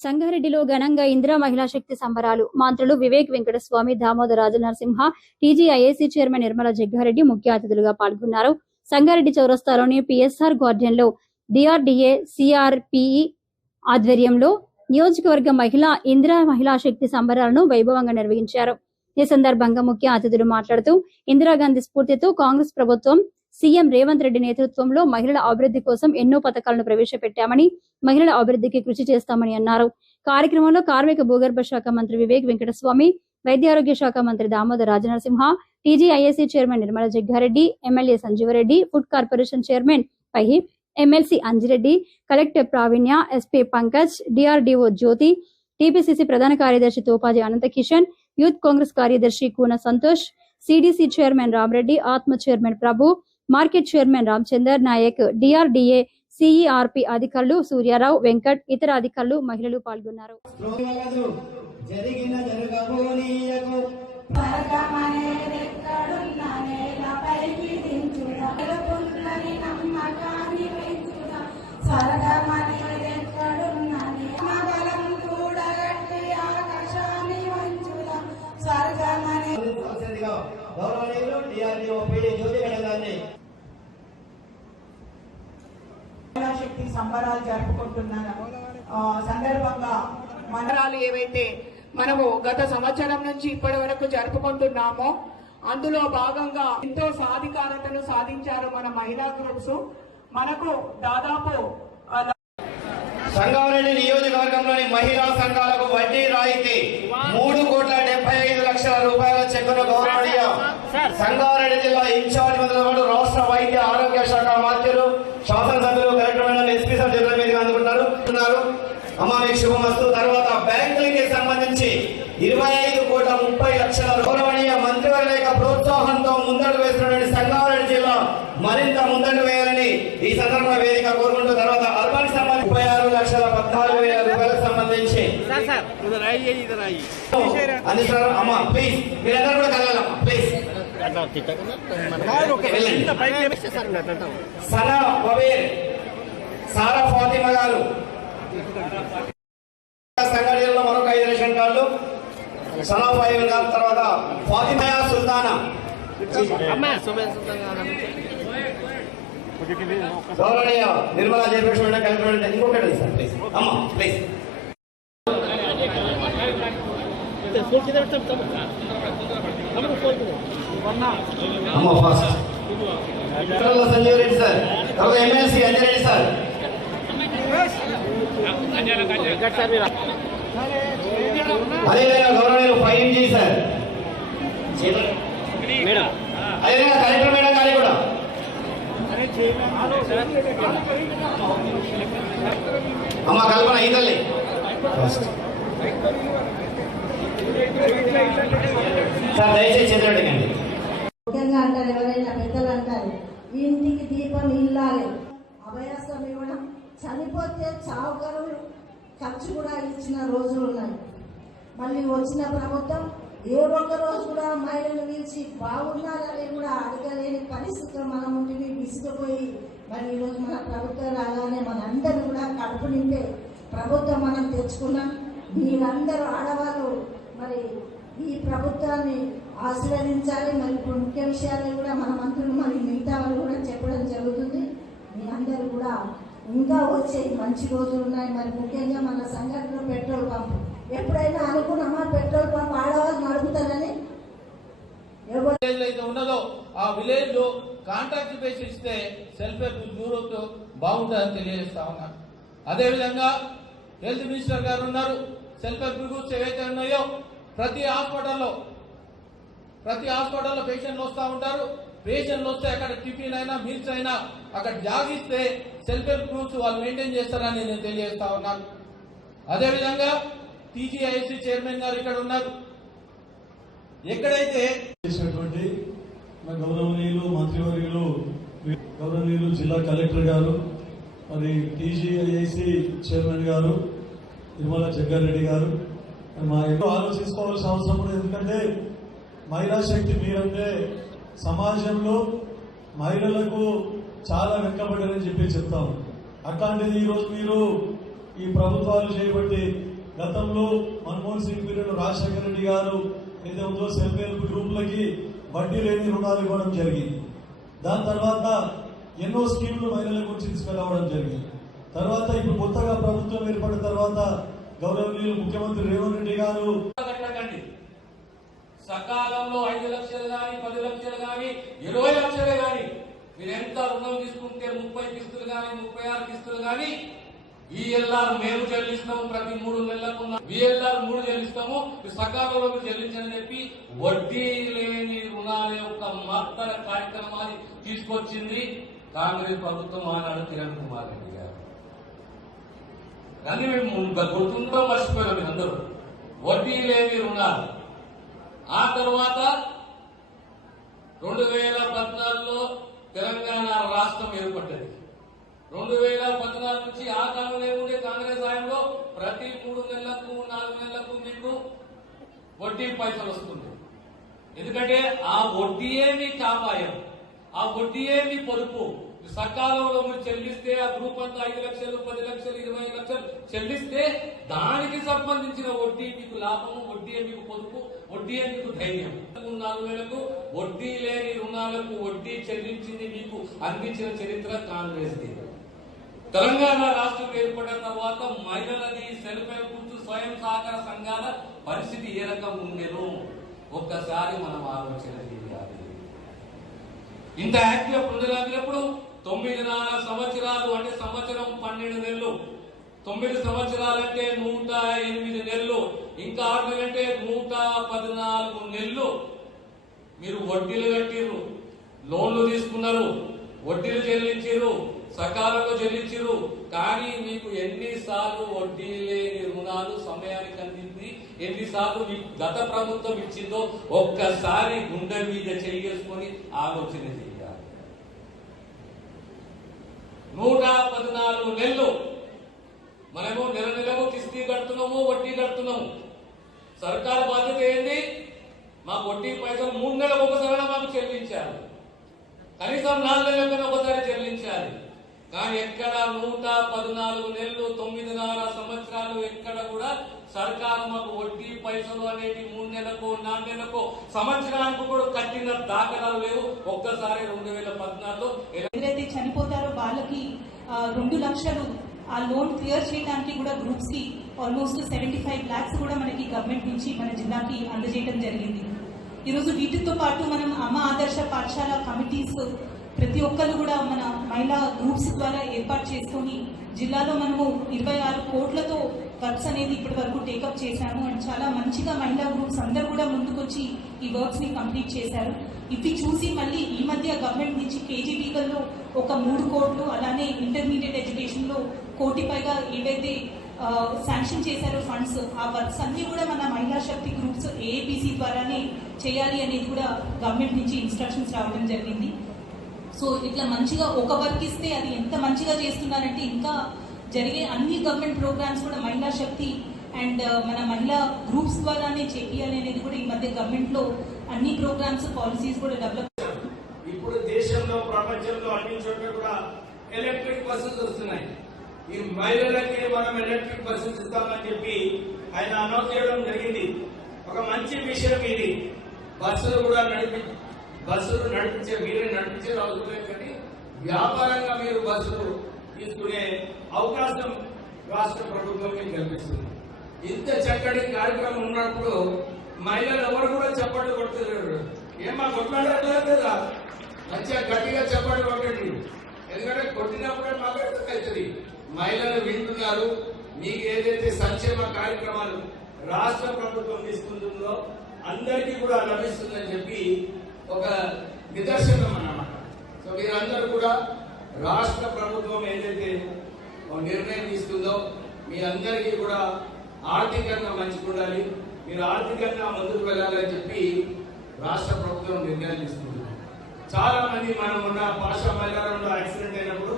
సంగారెడ్డిలో ఘనంగా ఇందిరా మహిళా శక్తి సంబరాలు. మంత్రులు వివేక్ వెంకటస్వామి దామోదర్ రాజు నరసింహ టీజీఐఏసీ చైర్మన్ నిర్మల జగ్గారెడ్డి ముఖ్య అతిథులుగా పాల్గొన్నారు. సంగారెడ్డి చౌరస్తాలోని పిఎస్ఆర్ గార్డెన్లో డిఆర్డిఏ సిఆర్పిఈ ఆధ్వర్యంలో నియోజకవర్గ మహిళా ఇందిరా మహిళా శక్తి సంబరాలను వైభవంగా నిర్వహించారు. ఈ సందర్భంగా ముఖ్య అతిథులు మాట్లాడుతూ ఇందిరాగాంధీ స్ఫూర్తితో కాంగ్రెస్ ప్రభుత్వం సీఎం రేవంత్ రెడ్డి నేతృత్వంలో మహిళల అభివృద్ధి కోసం ఎన్నో పథకాలను ప్రవేశపెట్టామని మహిళల అభివృద్ధికి కృషి చేస్తామని అన్నారు. కార్యక్రమంలో కార్మిక భూగర్భ శాఖ మంత్రి వివేక్ వెంకటస్వామి వైద్యారోగ్య శాఖ మంత్రి Damodar Rajanarasimha TGISC chairman Nirmala Jaggareddy MLA Sanjeevareddy food corporation chairman పహి MLC Anjireddy collector Praveenya SP Pankaj DRDO Jyothi TPCC ప్రధాన కార్యదర్శి తోపాజీ అనంతకిషన్ యూత్ కాంగ్రెస్ కార్యదర్శి Koona Santosh CDC chairman Ramareddy Atma chairman Prabhu market chairman Ramachander Nayak DRDA CERP అధికారులు సూర్యారావు వెంకట్ ఇతర అధికారులు మహిళలు పాల్గొన్నారు. జరిగిన జరగబోనీయకు. స్వర్గమనేదెక్కడున్న నేలపైకి శక్తి సంబరాలు జరుపుకుంటున్నాను. సందర్భంగా మండలాలు ఏవైతే మనము గత సంవత్సరం నుంచి ఇప్పటి వరకు జరుపుకుంటున్నామో అందులో భాగంగా ఎంతో సాధికారతను సాధించారు మన మహిళా గ్రూప్స్. మనకు దాదాపు సంగారెడ్డి నియోజకవర్గంలోని మహిళా సంఘాలకు వడ్డీ రాయితీ మూడు కోట్ల డెబ్బై ఐదు లక్షల రూపాయల చెక్కును గౌరవనీయ సంగారెడ్డి జిల్లా ఇన్ఛార్జ్ మంత్రులు రాష్ట్ర వైద్య ఆరోగ్య శాఖ మంత్రులు శాసనసభ్యులు కలెక్టర్ మేడం ఎస్పీ సార్ చేతుల మీదుగా అందుకుంటున్నారు ఉన్నారు. అమ్మ మీకు శుభమస్తు తర్వాత బ్యాంకులకి సంబంధించి ఇరవై ఐదు కోట్ల ముప్పై లక్షల గౌరవనీయ మంత్రివర్గ ప్రోత్సాహంతో ముందడుగు వేస్తున్నటువంటి సంగారెడ్డి జిల్లా మరింత ముందడుగు వేయాలని ఈ సందర్భంగా వేదిక కోరుకుంటూ తర్వాత అర్బన్ సంబంధించి ముప్పై ఆరు లక్షల పద్నాలుగు వేల రూపాయలకు సంబంధించి అందిస్తున్నారు అమ్మ ప్లీజ్ మీరందరూ కూడా కలగాలమ్మ ప్లీజ్ సనా సారా ఫాతిమా గారు. సంఘటనలో సనా ఫాతిమా గారు తర్వాత ఫాతిమయా సుల్తానా గౌరవనీయ నిర్మలా జయప్రకాష్ కలెక్టర్ ఇంకొకటి సార్ ప్లీజ్ అమ్మ ప్లీజ్ అమ్మ ఫాస్ట్ ఇతరుల సంజీవ్ రెడ్డి సార్ తర్వాత ఎమ్మెల్సీ అంజరెడ్డి సార్ అదేవిధంగా మేడం. అదేవిధంగా కలెక్టర్ మేడం గారి కూడా. అమ్మ కల్పన ఈ తల్లి. ఫస్ట్ సార్ దయచేసి చేతులండి ముఖ్యంగా అంటారు ఎవరైనా పెద్దలు అంటారు ఇంటికి దీపం ఇల్లాలి. అభయాస్తం ఇవ్వడం చనిపోతే చావు కరువు. ఖర్చు కూడా ఇచ్చిన రోజులు ఉన్నాయి. మళ్ళీ వచ్చిన ప్రభుత్వం ఏ ఒక్క రోజు కూడా మహిళలు పిలిచి బాగున్నారని కూడా అడగలేని పరిస్థితులు మనం ఉంటివి విసిగిపోయి మరి ఈరోజు మన ప్రభుత్వం రాగానే మనందరూ కూడా కడుపు నింపే ప్రభుత్వం మనం తెచ్చుకున్నాం. మీరందరూ ఆడవాళ్ళు మరి ఈ ప్రభుత్వాన్ని ఆశీర్వదించాలి. మరి ఇప్పుడు ముఖ్య విషయాలు కూడా మన మంత్రులు మరి మిగతా వాళ్ళు కూడా చెప్పడం జరుగుతుంది. మీ అందరూ కూడా ఇంకా వచ్చే మంచి రోజులు ఉన్నాయి. మరి ముఖ్యంగా మన సంఘటనలో పెట్రోల్ పంపు. ఎప్పుడైనా అనుకున్నామా? పెట్రోల్ పంప్ ఆడవాళ్ళు నడుపుతారని? విలేజ్ అయితే ఉన్నదో ఆ విలేజ్లో కాంట్రాక్ట్ బేస్ ఇస్తే సెల్ఫ్ హెల్ప్ గ్రూప్ బాగుంటుందని తెలియజేస్తా ఉన్నాను అదేవిధంగా హెల్త్ మినిస్టర్ గారు ఉన్నారు. సెల్ఫ్ హెల్ప్ గ్రూప్స్ ఏవైతే ఉన్నాయో ప్రతి హాస్పిటల్లో ప్రతి హాస్పిటల్లో పేషెంట్లు వస్తూ ఉంటారు. పేషెంట్లు వస్తే అక్కడ టిఫిన్ అయినా మీల్స్ అయినా అక్కడ జాగిస్తే సెల్ఫ్ హెల్ప్ గ్రూప్స్ వాళ్ళు మెయింటైన్ చేస్తారని నేను తెలియజేస్తా ఉన్నాను అదేవిధంగా టీజీఐసీ చైర్మన్ గారు ఇక్కడ ఉన్నారు. ఎక్కడైతే చేసినటువంటి మన గౌరవనీయులు మంత్రివర్యులు గౌరవనీయులు జిల్లా కలెక్టర్ గారు మరి టీజీఐసి చైర్మన్ గారు నిర్మల జగ్గారెడ్డి గారు మా ఎక్కువ ఆలోచించుకోవాల్సిన అవసరం ఉంది ఎందుకంటే మహిళా శక్తి మీరంటే సమాజంలో మహిళలకు చాలా వెనుకబడ్డారని చెప్పి చెప్తాం అట్లాంటిది ఈరోజు మీరు ఈ ప్రభుత్వాలు చేపట్టి గతంలో మన్మోహన్ సింగ్ పీరియడ్ రాజశేఖర రెడ్డి గారు ఏదో సెల్ఫ్ హెల్ప్ గ్రూపులకి వడ్డీ లేని రుణాలు ఇవ్వడం జరిగింది. దాని తర్వాత ఎన్నో స్కీములు మహిళల గురించి తీసుకురావడం జరిగింది. తర్వాత ఇప్పుడు కొత్తగా ప్రభుత్వం ఏర్పడిన తర్వాత గౌరవనీయులు ముఖ్యమంత్రి రేవంత్ రెడ్డి గారు సకాలంలో ఐదు లక్షలు కానీ పది లక్షలు కానీ ఇరవై లక్షలు కానీ మీరు ఎంత రుణం తీసుకుంటే ముప్పై కిస్తులు కానీ ముప్పై ఆరు కిస్తులు కానీ విఎల్ఆర్ మేము చెల్లిస్తాము ప్రతి మూడు నెలలకు విఎల్ఆర్ మూడు చెల్లిస్తాము సకాలంలో మీరు చెల్లించని చెప్పి వడ్డీ లేని రుణాల యొక్క మత్తర కార్యక్రమాన్ని తీసుకొచ్చింది కాంగ్రెస్ ప్రభుత్వం ఆనాడు కిరణ్ కుమార్ రెడ్డి గారు. కానీ మేము గుర్తుండో మర్చిపోయాం మీరు అందరూ. వడ్డీ లేని రుణాలు. ఆ తర్వాత రెండు వేల పద్నాలుగులో తెలంగాణ రాష్ట్రం ఏర్పడ్డది. రెండు వేల పద్నాలుగు నుంచి ఆ కాలం లేకుంటే కాంగ్రెస్ హయాంలో ప్రతి మూడు నెలలకు నాలుగు నెలలకు మీకు వడ్డీ పైసలు వస్తుంది ఎందుకంటే ఆ వడ్డీయే మీ కాపాయం. ఆ వడ్డీయే మీ పొదుపు. సకాలంలో మీరు చెల్లిస్తే ఆ గ్రూప్ అంతా ఐదు లక్షలు పది లక్షలు ఇరవై లక్షలు చెల్లిస్తే దానికి సంబంధించిన వడ్డీ మీకు లాభము వడ్డీ మీకు పొదుపు వడ్డీ మీకు ధైర్యం. నాలుగు నెలలకు వడ్డీ లేని రుణాలకు వడ్డీ చెల్లించింది మీకు అందించిన చరిత్ర కాంగ్రెస్ తెలంగాణ రాష్ట్రం ఏర్పడిన తర్వాత మహిళలది సెల్ఫ్ హెల్ప్ గ్రూప్స్ స్వయం సహకార సంఘాల పరిస్థితి ఏ రకం ఉండేను ఒక్కసారి మనం ఆలోచన చేయాలి. ఇంత యాక్టివ్ పొందలేనప్పుడు తొమ్మిదిన్నర సంవత్సరాలు అంటే సంవత్సరం పన్నెండు నెలలు. తొమ్మిది సంవత్సరాలంటే నూట ఎనిమిది నెలలు. ఇంకా ఆరు నెలంటే అంటే నూట పద్నాలుగు నెలలు. మీరు వడ్డీలు కట్టిర్రు లోన్లు తీసుకున్నారు వడ్డీలు చెల్లించారు సకాలంలో చెల్లించారు కానీ మీకు ఎన్నిసార్లు వడ్డీ లేని రుణాలు సమయానికి అందింది ఎన్నిసార్లు మీకు గత ప్రభుత్వం ఇచ్చిందో ఒక్కసారి గుండె మీద చేసుకొని ఆలోచన చేయాలి నూట పద్నాలుగు నెలలు మనము నెల నెలకు కిస్తీ కడుతున్నాము వడ్డీ కడుతున్నాము. సర్కార్ బాధ్యత ఏంది? మాకు వడ్డీ పైసలు మూడు నెలలకు ఒకసారి మాకు చెల్లించారు కనీసం నాలుగు నెలలకైనా ఒకసారి కానీ ఎక్కడ నూట పద్నాలుగు నెలలు తొమ్మిదిన్నర సంవత్సరాలు ఎక్కడ కూడా సర్కారు మాకు వడ్డీ పైసలు అనేది మూడు నెలలకు నాలుగు నెలలకు సంవత్సరానికి కూడా కట్టిన దాఖలాలు లేవు. ఒక్కసారి రెండు వేల పద్నాలుగులో ఎవరైతే చనిపోతారో వాళ్ళకి రెండు లక్షలు ఆ లోన్ క్లియర్ చేయడానికి కూడా గ్రూప్స్కి ఆల్మోస్ట్ సెవెంటీ ఫైవ్ లాక్స్ కూడా మనకి గవర్నమెంట్ నుంచి మన జిల్లాకి అందజేయడం జరిగింది. ఈరోజు వీటితో పాటు మనం అమ్మ ఆదర్శ పాఠశాల కమిటీస్ ప్రతి ఒక్కరు కూడా మన మహిళా గ్రూప్స్ ద్వారా ఏర్పాటు చేసుకొని జిల్లాలో మనము ఇరవై ఆరు కోట్లతో వర్క్స్ అనేది ఇప్పటి వరకు టేకప్ చేశాము. అండ్ చాలా మంచిగా మహిళా గ్రూప్స్ అందరూ కూడా ముందుకొచ్చి ఈ వర్క్స్ని కంప్లీట్ చేశారు. ఇవి చూసి మళ్ళీ ఈ మధ్య గవర్నమెంట్ నుంచి కేజీటీగల్లో ఒక మూడు కోట్లు అలానే ఇంటర్మీడియట్ ఎడ్యుకేషన్లో కోటి పైగా ఏవైతే శాంక్షన్ చేశారో ఫండ్స్ ఆ వర్క్స్ అన్ని కూడా మన మహిళా శక్తి గ్రూప్స్ ఏఏబిసి ద్వారానే చేయాలి అనేది కూడా గవర్నమెంట్ నుంచి ఇన్స్ట్రక్షన్స్ రావడం జరిగింది. సో ఇట్లా మంచిగా ఒక వర్క్ ఇస్తే అది ఎంత మంచిగా చేస్తున్నారంటే ఇంకా జరిగే అన్ని గవర్నమెంట్ ప్రోగ్రామ్స్ కూడా మహిళా శక్తి అండ్ uh, మన మహిళా గ్రూప్స్ ద్వారానే చేయాలి అనేది కూడా ఈ మధ్య గవర్నమెంట్లో అన్ని ప్రోగ్రామ్స్ పాలసీస్ కూడా డెవలప్ ఇప్పుడు దేశంలో ప్రపంచంలో అన్ని చోట్ల కూడా ఎలక్ట్రిక్ బస్సెస్ వస్తున్నాయి. ఈ మహిళలకి మనం ఎలక్ట్రిక్ బస్సెస్ ఇస్తామని చెప్పి ఆయన అనౌన్స్ చేయడం జరిగింది. ఒక మంచి విషయం ఇది. బస్సులు కూడా నడిపి బస్సులు నడిపించే మీరే నడిపించే అవసరం కానీ వ్యాపారంగా మీరు బస్సులు తీసుకునే అవకాశం రాష్ట్ర ప్రభుత్వం మీకు కల్పిస్తుంది. ఇంత చక్కటి కార్యక్రమం ఉన్నప్పుడు మహిళలు ఎవరు కూడా చప్పట్లు కొడుతున్నారు ఏమా కొట్లాడలేదు కదా? మంచిగా గట్టిగా చప్పట్లు కొట్టండి. ఎందుకంటే కొట్టినప్పుడే మాకు అర్థమవుతుంది. మహిళలు వింటున్నారు. మీకు ఏదైతే సంక్షేమ కార్యక్రమాలు రాష్ట్ర ప్రభుత్వం తీసుకుంటుందో అందరికీ కూడా లభిస్తుందని చెప్పి ఒక నిదర్శనం అన్నమాట. సో మీరందరూ కూడా రాష్ట్ర ప్రభుత్వం ఏదైతే ఒక నిర్ణయం తీసుకుందో మీ అందరికీ కూడా ఆర్థికంగా మంచిగా ఉండాలి మీరు ఆర్థికంగా ముందుకు వెళ్ళాలని చెప్పి రాష్ట్ర ప్రభుత్వం నిర్ణయం తీసుకుంటుంది. చాలా మంది మనం ఉన్న పాషా మైదానంలో యాక్సిడెంట్ అయినప్పుడు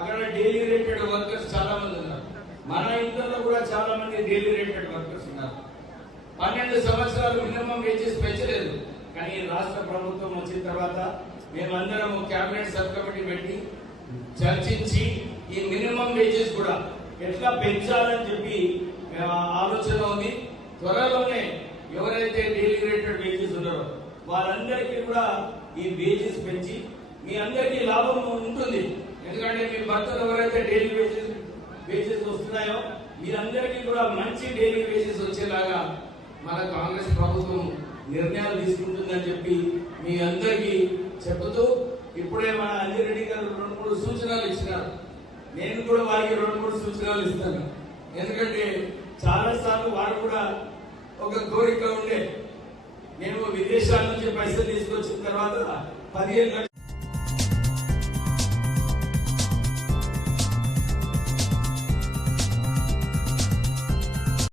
అక్కడ డైలీ రేటెడ్ వర్కర్స్ చాలా మంది ఉన్నారు. మన ఇంట్లో కూడా చాలా మంది డైలీ రేటెడ్ వర్కర్స్ ఉన్నారు. పన్నెండు సంవత్సరాలు మినిమం వేజెస్ పెంచలేదు కానీ రాష్ట్ర ప్రభుత్వం వచ్చిన తర్వాత మేమందరం క్యాబినెట్ సబ్ కమిటీ పెట్టి చర్చించి ఈ మినిమం వేజెస్ కూడా ఎట్లా పెంచాలని చెప్పి ఆలోచన ఉంది. త్వరలోనే ఎవరైతే డైలీ రేటెడ్ వేజెస్ ఉన్నారో వారందరికీ కూడా ఈ వేజెస్ పెంచి మీ అందరికీ లాభం ఉంటుంది. ఎందుకంటే మీ భర్తలు ఎవరైతే డైలీ వేజెస్ వేజెస్ వస్తున్నాయో మీరందరికీ కూడా మంచి డైలీ వేజెస్ వచ్చేలాగా మన కాంగ్రెస్ ప్రభుత్వం నిర్ణయాలు తీసుకుంటుందని చెప్పి మీ అందరికీ చెబుతూ ఇప్పుడే మన అంజిరెడ్డి గారు రెండు మూడు సూచనలు ఇచ్చినారు. నేను కూడా వారికి రెండు మూడు సూచనలు ఇస్తాను. ఎందుకంటే చాలా సార్లు వారు కూడా ఒక కోరిక ఉండే. మేము విదేశాల నుంచి పైసలు తీసుకొచ్చిన తర్వాత పదిహేను